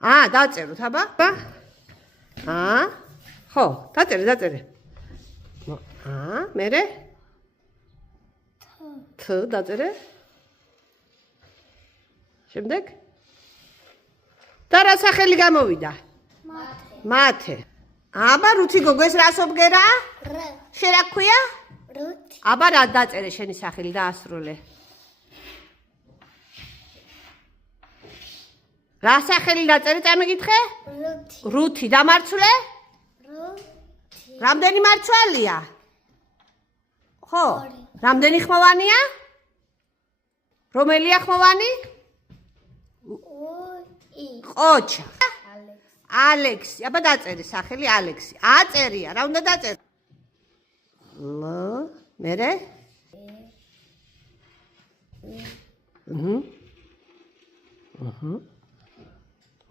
დაწეროთ, აბა. ხო, დაწერე. მერე? T დაწერე. შემდეგ? და რა სახელი გამოვიდა? მათე. აბა, რუთი გოგო, ეს რას ობგერა? შენ რა ქვია? რუთი. აბა, რა დაწერე შენი სახელი დაასრულე? რა სახელი დაწერე, წამიგითხე? რუთი. დამარცვლე? რუთი. რამდენი მარცვალია? ხო. რამდენი ხმოვანია? რომელია ხმოვანი? ყოჩა. ალექსი. აბა დაწერე სახელი ალექსი. აწერია, რა უნდა დაწერე? ლ, მერე?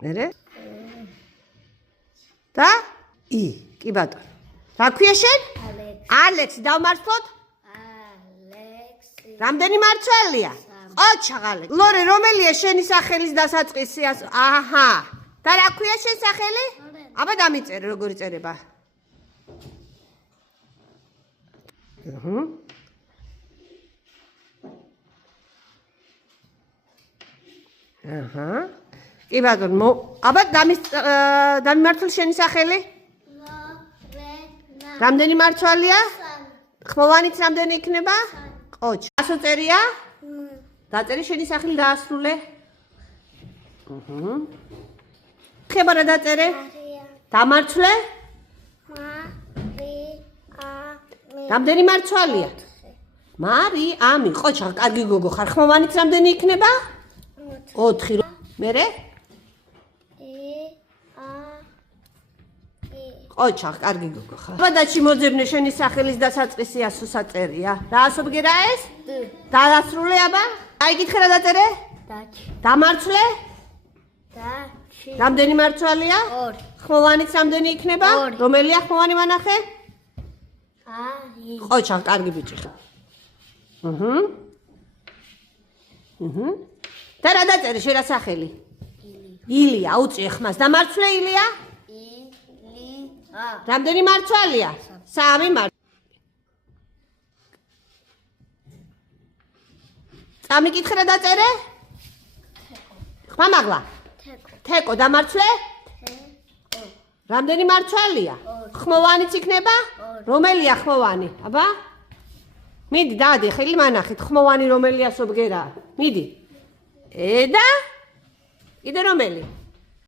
მერე? და ი, კი ბატონო. რა ქვია შენ? ალექსი. დავმართლოთ? ალექსი. რამდენი მარცვალია? ყოჩა ალექსი. ლორე, რომელია შენი სახელის დასაწყისი? აჰა. და რა ქვია შენ სახელი? აბა დამიწერე, როგორი წერება? კი ბატონო, აბა დამიმართულ შენი სახელი? რამდენი მარცვალია? ხმოვანით რამდენი იქნება? ყოჩა. ასო წერია? დაწერე შენი სახელი დაასრულე. ხება რა დაწერე? დამარცვლე? რამდენი მარცვალია? მარი, ამი, ყოჩა, კარგი გოგო ხარ. ხმოვანით რამდენი იქნება? 4. მერე? ყოჩა, კარგი გოგო ხარ. ბადაჩი მოძებნე შენი სახელის დასაწყისი ასოცა წერია. რა ასობგერა ეს? დაასრულე აბა? აიგითხე რა დაწერე? დაჩი. დამარცვლე? დაჩი. რამდენი მარცვალია? 2. ხმოვანით რამდენი იქნება? რომელია ხმოვანი მანახე? ყოჩა, კარგი ბიჭი ხარ. და რა დაწერე შენ რა სახელი? ილია, უწიე ხმას. დამარცვლე ილია? რამდენი მარცვალია? 3 მარცვალია. წამიკითხე რა დაწერე? ხმამაღლა? თეკო. დამარცვლე? რამდენი მარცვალია? ხმოვანიც იქნება? რომელია ხმოვანი? აბა? მიდი, დადი, ხელი მანახეთ, ხმოვანი რომელია სობგერა. მიდი. და? კიდე რომელი?